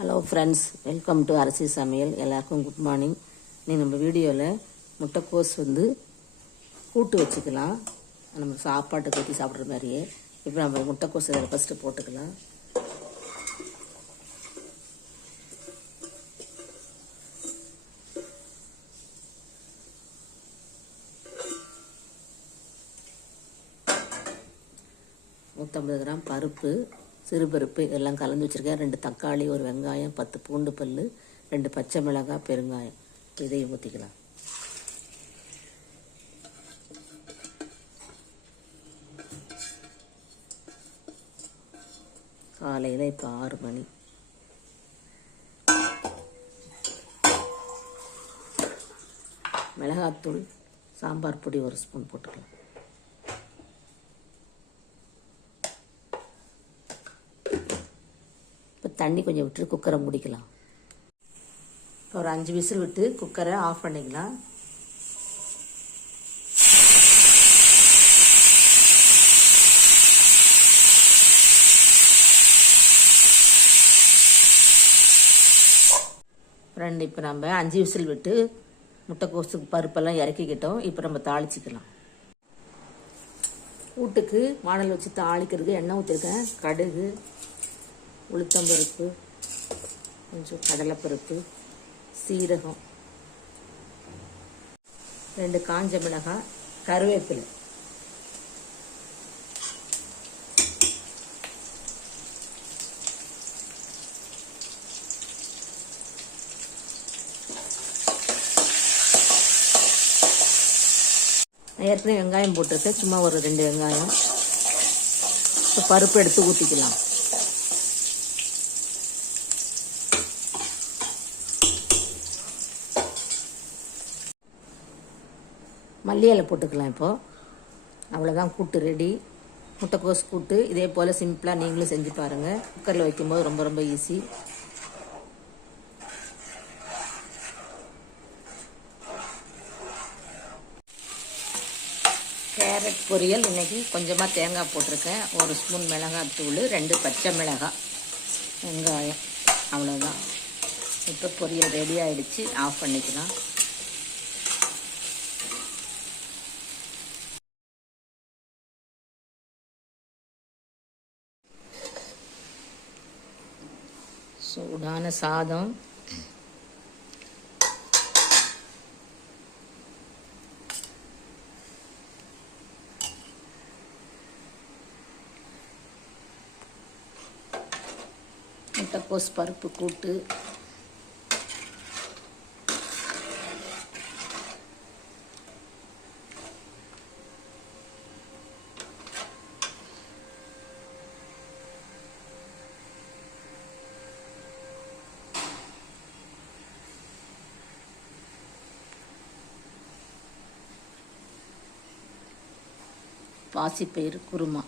Hello friends welcome to அரிசி சமையல் எல்லாருக்கும் குட் மார்னிங் நீ நம்ம வீடியோவில் முட்டைக்கோஸ் வந்து கூட்டு வச்சுக்கலாம். நம்ம சாப்பாட்டுக்கு ஊற்றி சாப்பிட்ற மாதிரியே. இப்போ நம்ம முட்டைக்கோஸ் இதில் ஃபஸ்ட்டு போட்டுக்கலாம். நூற்றம்பது கிராம் பருப்பு. சிறுபருப்பு இதெல்லாம் கலந்து வச்சுருக்கேன். ரெண்டு தக்காளி ஒரு வெங்காயம் பத்து பூண்டு பல் ரெண்டு பச்சை மிளகாய் பெருங்காயம். இதையும் ஊற்றிக்கலாம் காலையில் இப்போ ஆறு மணி. மிளகாத்தூள் சாம்பார் பொடி ஒரு ஸ்பூன் போட்டுக்கலாம். தண்ணி கொஞ்சம் விட்டு குக்கரை முடிக்கலாம். இப்போ ஒரு அஞ்சு விசில் விட்டு குக்கரை ஆஃப் பண்ணிக்கலாம். ரெண்டு இப்போ நம்ம அஞ்சு விசில் விட்டு முட்டைக்கோஸுக்கு பருப்பெல்லாம் இறக்கிக்கிட்டோம். இப்போ நம்ம தாளிச்சிக்கலாம். வீட்டுக்கு வானல் வச்சு தாளிக்கிறதுக்கு எண்ணெய் ஊற்றிருக்கேன் கடுகு உளுத்தம்பருப்பு கொஞ்சம் கடலைப்பருப்பு சீரகம் ரெண்டு காஞ்ச மிளகாய் கருவேப்பிலை. ஏற்கனவே வெங்காயம் போட்டிருக்கேன். சும்மா ஒரு ரெண்டு வெங்காயம். இப்போ பருப்பு எடுத்து ஊற்றிக்கலாம் மல்லி இலை போட்டுக்கலாம் இப்போது அவ்வளோதான் கூட்டு ரெடி முட்டைக்கோஸ் கூட்டு இதே போல் சிம்பிளாக நீங்களும் செஞ்சு பாருங்கள் குக்கரில் வைக்கும்போது ரொம்ப ரொம்ப ஈஸி கேரட் பொரியல் இன்னைக்கு கொஞ்சமாக தேங்காய் போட்டிருக்கேன். ஒரு ஸ்பூன் மிளகாய் தூள் ரெண்டு பச்சை மிளகாய் வெங்காயம் அவ்வளோதான் இப்போ பொரியல் ரெடி ஆகிடுச்சு ஆஃப் பண்ணிக்கலாம். சூடான சாதம். முட்டைக்கோஸ் பருப்பு கூட்டு. பாசிப்பயிறு குருமா.